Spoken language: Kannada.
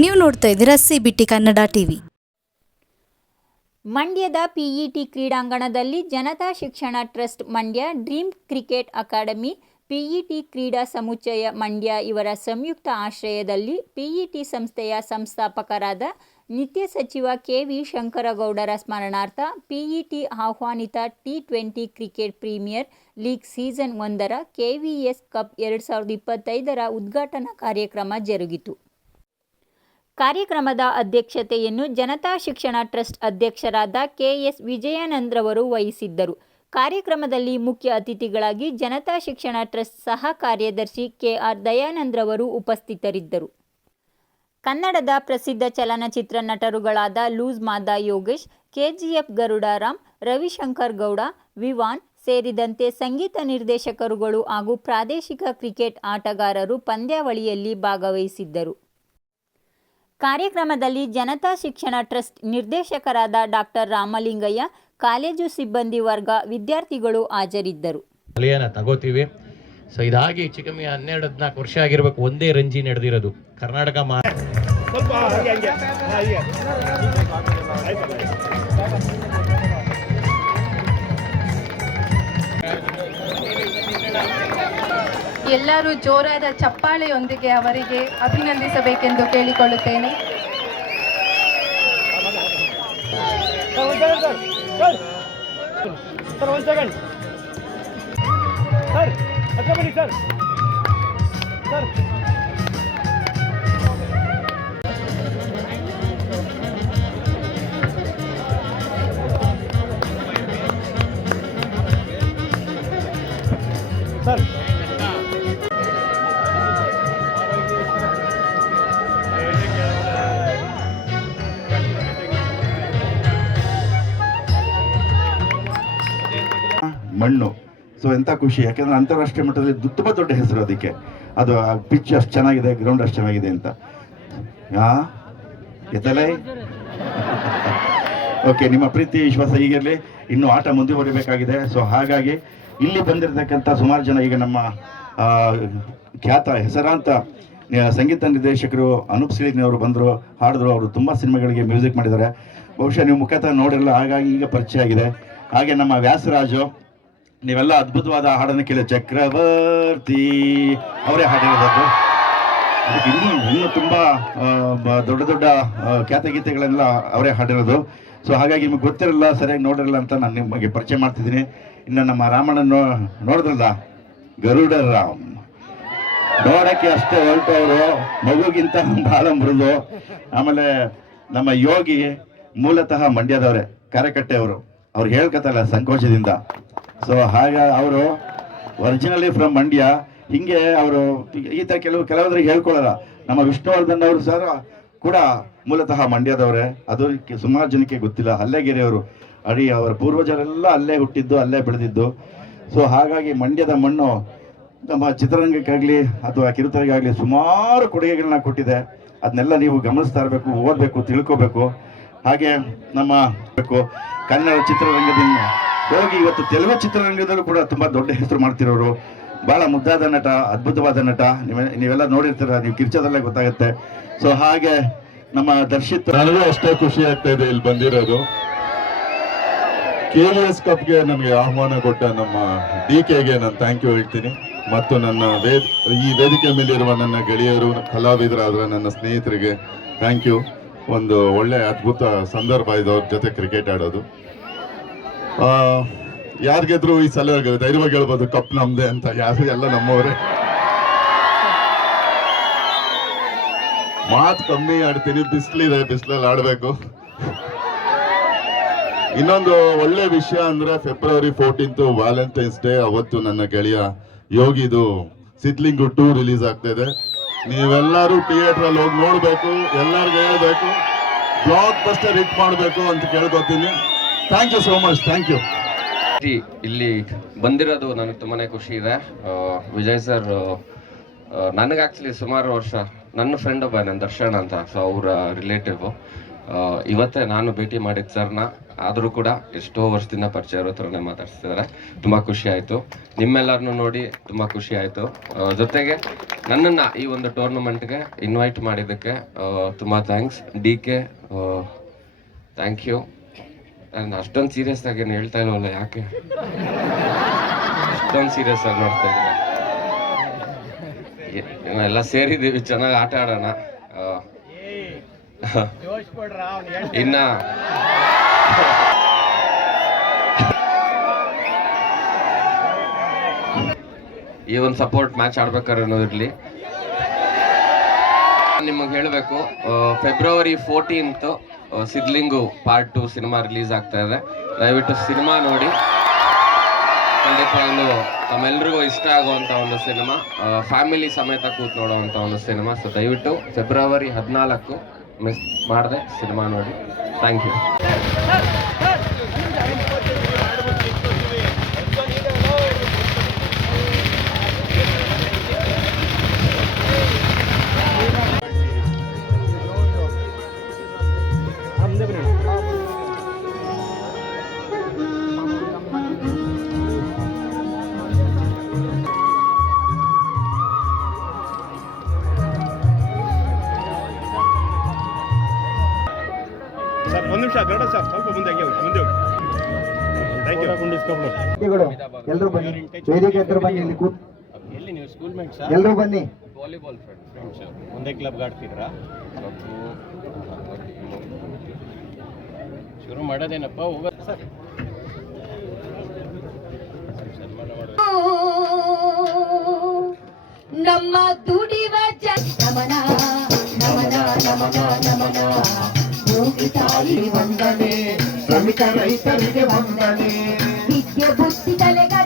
ನೀವು ನೋಡ್ತಾ ಇದ್ದೀರಾ ಸಿ ಕನ್ನಡ ಟಿವಿ. ಮಂಡ್ಯದ ಪಿಇಟಿ ಕ್ರೀಡಾಂಗಣದಲ್ಲಿ Janata Shikshana trust Mandya dream cricket academy, PET ಕ್ರೀಡಾ ಸಮುಚ್ಚಯ ಮಂಡ್ಯ ಇವರ ಸಂಯುಕ್ತ ಆಶ್ರಯದಲ್ಲಿ ಪಿಇಟಿ ಸಂಸ್ಥೆಯ ಸಂಸ್ಥಾಪಕರಾದ ನಿತ್ಯ ಸಚಿವ ಕೆವಿ ಶಂಕರಗೌಡರ ಸ್ಮರಣಾರ್ಥ PET ಆಹ್ವಾನಿತ T twenty cricket premier league season ಒಂದರ ಕೆವಿಎಸ್ ಕಪ್ ಎರಡು ಸಾವಿರದ ಇಪ್ಪತ್ತೈದರ ಉದ್ಘಾಟನಾ ಕಾರ್ಯಕ್ರಮ ಜರುಗಿತು. ಕಾರ್ಯಕ್ರಮದ ಅಧ್ಯಕ್ಷತೆಯನ್ನು ಜನತಾ ಶಿಕ್ಷಣ ಟ್ರಸ್ಟ್ ಅಧ್ಯಕ್ಷರಾದ ಕೆಎಸ್ ವಿಜಯಾನಂದ್ರವರು ವಹಿಸಿದ್ದರು. ಕಾರ್ಯಕ್ರಮದಲ್ಲಿ ಮುಖ್ಯ ಅತಿಥಿಗಳಾಗಿ ಜನತಾ ಶಿಕ್ಷಣ ಟ್ರಸ್ಟ್ ಸಹ ಕಾರ್ಯದರ್ಶಿ ಕೆಆರ್ ದಯಾನಂದ್ರವರು ಉಪಸ್ಥಿತರಿದ್ದರು. ಕನ್ನಡದ ಪ್ರಸಿದ್ಧ ಚಲನಚಿತ್ರ ನಟರುಗಳಾದ ಲೂಸ್ ಮಾದ ಯೋಗೇಶ್, ಕೆಜಿಎಫ್ ಗರುಡಾರಾಮ್ ರವಿಶಂಕರ್ ಗೌಡ, ವಿವಾನ್ ಸೇರಿದಂತೆ ಸಂಗೀತ ನಿರ್ದೇಶಕರುಗಳು ಹಾಗೂ ಪ್ರಾದೇಶಿಕ ಕ್ರಿಕೆಟ್ ಆಟಗಾರರು ಪಂದ್ಯಾವಳಿಯಲ್ಲಿ ಭಾಗವಹಿಸಿದ್ದರು. ಕಾರ್ಯಕ್ರಮದಲ್ಲಿ ಜನತಾ ಶಿಕ್ಷಣ ಟ್ರಸ್ಟ್ ನಿರ್ದೇಶಕರಾದ ಡಾಕ್ಟರ್ ರಾಮಲಿಂಗಯ್ಯ ಕಾಲೇಜು ಸಿಬ್ಬಂದಿ ವರ್ಗ ವಿದ್ಯಾರ್ಥಿಗಳು ಹಾಜರಿದ್ದರು. ತಗೋತೀವಿ. ಸೊ ಇದಾಗಿ ಹೆಚ್ಚು ಕಮ್ಮಿ ಹನ್ನೆರಡು ಹದಿನಾಲ್ಕು ವರ್ಷ ಆಗಿರ್ಬೇಕು. ಒಂದೇ ರಂಜಿ ನಡೆದಿರೋದು. ಕರ್ನಾಟಕ ಮಾ ಸ್ವಲ್ಪ ಹಾಗೆ ಹಂಗೆ ಹಾಗೆ ಆಯ್ತು ಎಲ್ಲರೂ ಜೋರಾದ ಚಪ್ಪಾಳೆಯೊಂದಿಗೆ ಅವರಿಗೆ ಅಭಿನಂದಿಸಬೇಕೆಂದು ಕೇಳಿಕೊಳ್ಳುತ್ತೇನೆ. ಸರ್ ಮಣ್ಣು. ಸೊ ಎಂಥ ಖುಷಿ. ಯಾಕೆಂದ್ರೆ ಅಂತಾರಾಷ್ಟ್ರೀಯ ಮಟ್ಟದಲ್ಲಿ ತುಂಬ ದೊಡ್ಡ ಹೆಸರು ಅದಕ್ಕೆ. ಅದು ಪಿಚ್ ಅಷ್ಟು ಚೆನ್ನಾಗಿದೆ ಗ್ರೌಂಡ್ ಅಷ್ಟು ಚೆನ್ನಾಗಿದೆ ಅಂತ. ಹಾ ಎತ್ತಲೇ ಓಕೆ ನಿಮ್ಮ ಪ್ರೀತಿ, ವಿಶ್ವಾಸ ಈಗಿರಲಿ ಇನ್ನು ಆಟ ಮುಂದುವರಿಬೇಕಾಗಿದೆ. ಸೊ ಹಾಗಾಗಿ ಇಲ್ಲಿ ಬಂದಿರತಕ್ಕಂಥ ಸುಮಾರು ಜನ ಈಗ ನಮ್ಮ ಖ್ಯಾತ ಹೆಸರಾಂತ ಸಂಗೀತ ನಿರ್ದೇಶಕರು ಅನೂಪ್ ಸಿಳಿನವರು ಬಂದರು, ಹಾಡಿದ್ರು. ಅವರು ತುಂಬ ಸಿನಿಮಾಗಳಿಗೆ ಮ್ಯೂಸಿಕ್ ಮಾಡಿದ್ದಾರೆ. ಬಹುಶಃ ನೀವು ಮುಖತಃ ನೋಡಿರಲ್ಲ. ಹಾಗಾಗಿ ಈಗ ಪರಿಚಯ ಆಗಿದೆ. ಹಾಗೆ ನಮ್ಮ ವ್ಯಾಸರಾಜು ನೀವೆಲ್ಲ ಅದ್ಭುತವಾದ ಹಾಡನ್ನು ಕೇಳಿ ಚಕ್ರವರ್ತಿ ಅವರೇ ಹಾಡಿರೋದು ಅದಕ್ಕೆ ಇನ್ನೂ ಇನ್ನೂ ತುಂಬ ದೊಡ್ಡ ದೊಡ್ಡ ಖ್ಯಾತ ಗೀತೆಗಳೆಲ್ಲ ಅವರೇ ಹಾಡಿರೋದು. ಸೊ ಹಾಗಾಗಿ ನಿಮಗೆ ಗೊತ್ತಿರಲ್ಲ, ಸರಿಯಾಗಿ ನೋಡಿರಲ್ಲ ಅಂತ ನಾನು ನಿಮಗೆ ಪರಿಚಯ ಮಾಡ್ತಿದ್ದೀನಿ. ಇನ್ನು ನಮ್ಮ ರಾಮಣ್ಣ ನೋಡಿದ್ರಲ್ಲ ಗರುಡ ರಾಮ್ ನೋಡಕ್ಕೆ ಅಷ್ಟೇ ಹೊರಟವರು, ಮಗುಗಿಂತ ಬಹಳ ಮೃದು. ಆಮೇಲೆ ನಮ್ಮ ಯೋಗಿ, ಮೂಲತಃ ಮಂಡ್ಯದವರೇ ಕಾರ್ಯಕರ್ತೆಯವರು ಅವ್ರು. ಹೇಳ್ಕತ್ತಲ್ಲ ಸಂಕೋಚದಿಂದ. ಸೊ ಹಾಗ ಅವರು ಒರಿಜಿನಲಿ ಫ್ರಮ್ ಮಂಡ್ಯ ಹಿಂಗೆ ಅವರು ಈ ಥರ ಕೆಲವು ಕೆಲವರಿಗೆ ಹೇಳ್ಕೊಳ್ಳಲ್ಲ. ನಮ್ಮ ವಿಷ್ಣುವರ್ಧನ್ ಅವರು ಸರ್ ಕೂಡ ಮೂಲತಃ ಮಂಡ್ಯದವರೇ. ಅದು ಸುಮಾರು ಜನಕ್ಕೆ ಗೊತ್ತಿಲ್ಲ. ಹಲ್ಲೆಗೆರೆಯವರು, ಅಡಿ ಅವರ ಪೂರ್ವಜರೆಲ್ಲ ಅಲ್ಲೇ ಹುಟ್ಟಿದ್ದು, ಅಲ್ಲೇ ಬೆಳೆದಿದ್ದು. ಸೊ ಹಾಗಾಗಿ ಮಂಡ್ಯದ ಮಣ್ಣು ನಮ್ಮ ಚಿತ್ರರಂಗಕ್ಕಾಗಲಿ ಅಥವಾ ಕಿರುತೆರೆಗಾಗಲಿ ಸುಮಾರು ಕೊಡುಗೆಗಳನ್ನ ಕೊಟ್ಟಿದೆ. ಅದನ್ನೆಲ್ಲ ನೀವು ಗಮನಿಸ್ತಾ ಇರಬೇಕು, ಓದಬೇಕು, ತಿಳ್ಕೋಬೇಕು. ಹಾಗೆ ನಮ್ಮ ಕನ್ನಡ ಚಿತ್ರರಂಗದಿಂದ ಹೋಗಿ ಇವತ್ತು ತೆಲುಗು ಚಿತ್ರರಂಗದಲ್ಲೂ ಕೂಡ ತುಂಬ ದೊಡ್ಡ ಹೆಸರು ಮಾಡ್ತಿರೋರು. ಭಾಳ ಮುದ್ದಾದ ನಟ, ಅದ್ಭುತವಾದ ನಟ. ನೀವೆ ನೀವೆಲ್ಲ ನೋಡಿರ್ತೀರ, ನೀವು ಕಿರ್ಚದಲ್ಲೇ ಗೊತ್ತಾಗುತ್ತೆ. ಸೊ ಹಾಗೆ ನಮ್ಮ ದರ್ಶಿತ್ ನನಗೂ ಅಷ್ಟೇ ಖುಷಿ ಆಗ್ತಾ ಇದೆ ಇಲ್ಲಿ ಬಂದಿರೋದು. ಕೆ ವಿ ಎಸ್ ಕಪ್ಗೆ ನನಗೆ ಆಹ್ವಾನ ಕೊಟ್ಟ ನಮ್ಮ ಡಿ ಕೆಗೆ ನಾನು ಥ್ಯಾಂಕ್ ಯು ಹೇಳ್ತೀನಿ. ಮತ್ತು ನನ್ನ ವೇದ ಈ ವೇದಿಕೆ ಮೇಲಿರುವ ನನ್ನ ಗೆಳೆಯರು, ಕಲಾವಿದರಾದ ನನ್ನ ಸ್ನೇಹಿತರಿಗೆ ಥ್ಯಾಂಕ್ ಯು ಒಂದು ಒಳ್ಳೆ ಅದ್ಭುತ ಸಂದರ್ಭ ಇದು, ಅವ್ರ ಜೊತೆ ಕ್ರಿಕೆಟ್ ಆಡೋದು. ಯಾರು ಗೆದ್ರು ಈ ಸಲ ಧೈರ್ಯವಾಗಿ ಹೇಳ್ಬೋದು, ಕಪ್ ನಮ್ದೆ ಅಂತ. ಯಾರು ಎಲ್ಲ ನಮ್ಮವರೇ. ಮಾತು ಕಮ್ಮಿ ಆಡ್ತೀನಿ ಬಿಸಿಲಿದೆ ಬಿಸಿಲಲ್ಲಿ ಆಡಬೇಕು. ಇನ್ನೊಂದು ಒಳ್ಳೆ ವಿಷಯ ಅಂದ್ರೆ ಫೆಬ್ರವರಿ ಫೋರ್ಟೀನ್ತ್ ವ್ಯಾಲೆಂಟೈನ್ಸ್ ಡೇ ಅವತ್ತು ನನ್ನ ಗೆಳೆಯ ಯೋಗಿದು ಸಿದ್ಲಿಂಗು ಟೂ ರಿಲೀಸ್ ಆಗ್ತಾ ಇದೆ. ನೀವೆಲ್ಲರೂ ಥಿಯೇಟರ್ ಅಲ್ಲಿ ಹೋಗಿ ನೋಡ್ಬೇಕು, ಎಲ್ಲರಿಗೂ ಹೇಳ್ಬೇಕು ಬ್ಲಾಕ್ ಬಸ್ಟರ್ ಹಿಟ್ ಮಾಡಬೇಕು ಅಂತ ಕೇಳ್ಕೊತೀನಿ. Thank you so much thank you ಇಲ್ಲಿ ಬಂದಿರೋದು ನನಗೆ ತುಂಬಾನೇ ಖುಷಿ ಇದೆ. ವಿಜಯ್ ಸರ್ ನನಗೆ ಆಕ್ಚುಲಿ ಸುಮಾರು ವರ್ಷ, ನನ್ನ ಫ್ರೆಂಡ್ ಒಬ್ಬ ನನ್ನ ದರ್ಶನ್ ಅಂತ ಸೊ ಅವರ ರಿಲೇಟಿವ್ ಇವತ್ತೇ ನಾನು ಭೇಟಿ ಮಾಡಿದ್ದು ಸರ್ನ ಆದರೂ ಕೂಡ ಎಷ್ಟೋ ವರ್ಷದಿಂದ ಪರಿಚಯ ಇರೋ ಥರನೇ ಮಾತಾಡ್ತಿದ್ದಾರೆ ತುಂಬ ಖುಷಿ ಆಯಿತು. ನಿಮ್ಮೆಲ್ಲರನ್ನೂ ನೋಡಿ ತುಂಬ ಖುಷಿ ಆಯಿತು. ಜೊತೆಗೆ ನನ್ನನ್ನು ಈ ಒಂದು ಟೂರ್ನಮೆಂಟ್ಗೆ ಇನ್ವೈಟ್ ಮಾಡಿದ್ದಕ್ಕೆ ತುಂಬ thanks D K thank you ನಾನು ಅಷ್ಟೊಂದು ಸೀರಿಯಸ್ ಆಗಿ ಏನು ಹೇಳ್ತಾ ಇಲ್ವಲ್ಲ, ಯಾಕೆ? ಅಷ್ಟೊಂದು ಸೀರಿಯಸ್ ಆಗಿ ನೋಡ್ತಾ ಇದ್ದೀನಿ. ಎಲ್ಲ ಸೇರಿದ್ದೀವಿ, ಚೆನ್ನಾಗಿ ಆಟ ಆಡೋಣ. ಇನ್ನ. ಈ ಒಂದು ಸಪೋರ್ಟ್ ಮ್ಯಾಚ್ ಆಡ್ಬೇಕಾದ್ರೆ ಅನ್ನೋದಿರ್ಲಿ. ನಿಮಗೆ ಹೇಳಬೇಕು February fourteenth Sidlingu part two cinema release ಆಗ್ತಾ ಇದೆ. ದಯವಿಟ್ಟು ಸಿನಿಮಾ ನೋಡಿ. ಖಂಡಿತವಾಗ್ಲೂ ತಮ್ಮೆಲ್ರಿಗೂ ಇಷ್ಟ ಆಗುವಂಥ ಒಂದು ಸಿನಿಮಾ ಫ್ಯಾಮಿಲಿ ಸಮೇತ ಕೂತ್ ನೋಡುವಂಥ ಒಂದು ಸಿನಿಮಾ ಸೊ ದಯವಿಟ್ಟು ಫೆಬ್ರವರಿ ಹದಿನಾಲ್ಕು ಮಿಸ್ ಮಾಡದೆ ಸಿನಿಮಾ ನೋಡಿ. ಥ್ಯಾಂಕ್ ಯು ಎಲ್ಲರೂ ಬನ್ನಿ. ವೇದಿಕೆ ಹತ್ರ ಬನ್ನಿ ಇಲ್ಲಿ ಕೂತ್. ಎಲ್ಲಿ ನೀವು ಸ್ಕೂಲ್ ಮೇಟ್ಸ್ ಎಲ್ಲರೂ ಬನ್ನಿ. ವಾಲಿಬಾಲ್ ಫ್ರೆಂಡ್ಸ್ ಒಂದೇ ಕ್ಲಬ್ ಆಡ್ತಿದ್ರಾ? ಶುರು ಮಾಡೋದೇನಪ್ಪ? ಹೋಗ. ಸರ್. ನಮ್ಮ ದುಡಿವ ನಮನ ನಮನ ನಮನ ನಮನ. ತಾಯಿ ವಂದನೆ. ಶ್ರಮಿಕ ರೈತರಿಗೆ ವಂದನೆ. భాగ్య బుద్ధి కలగా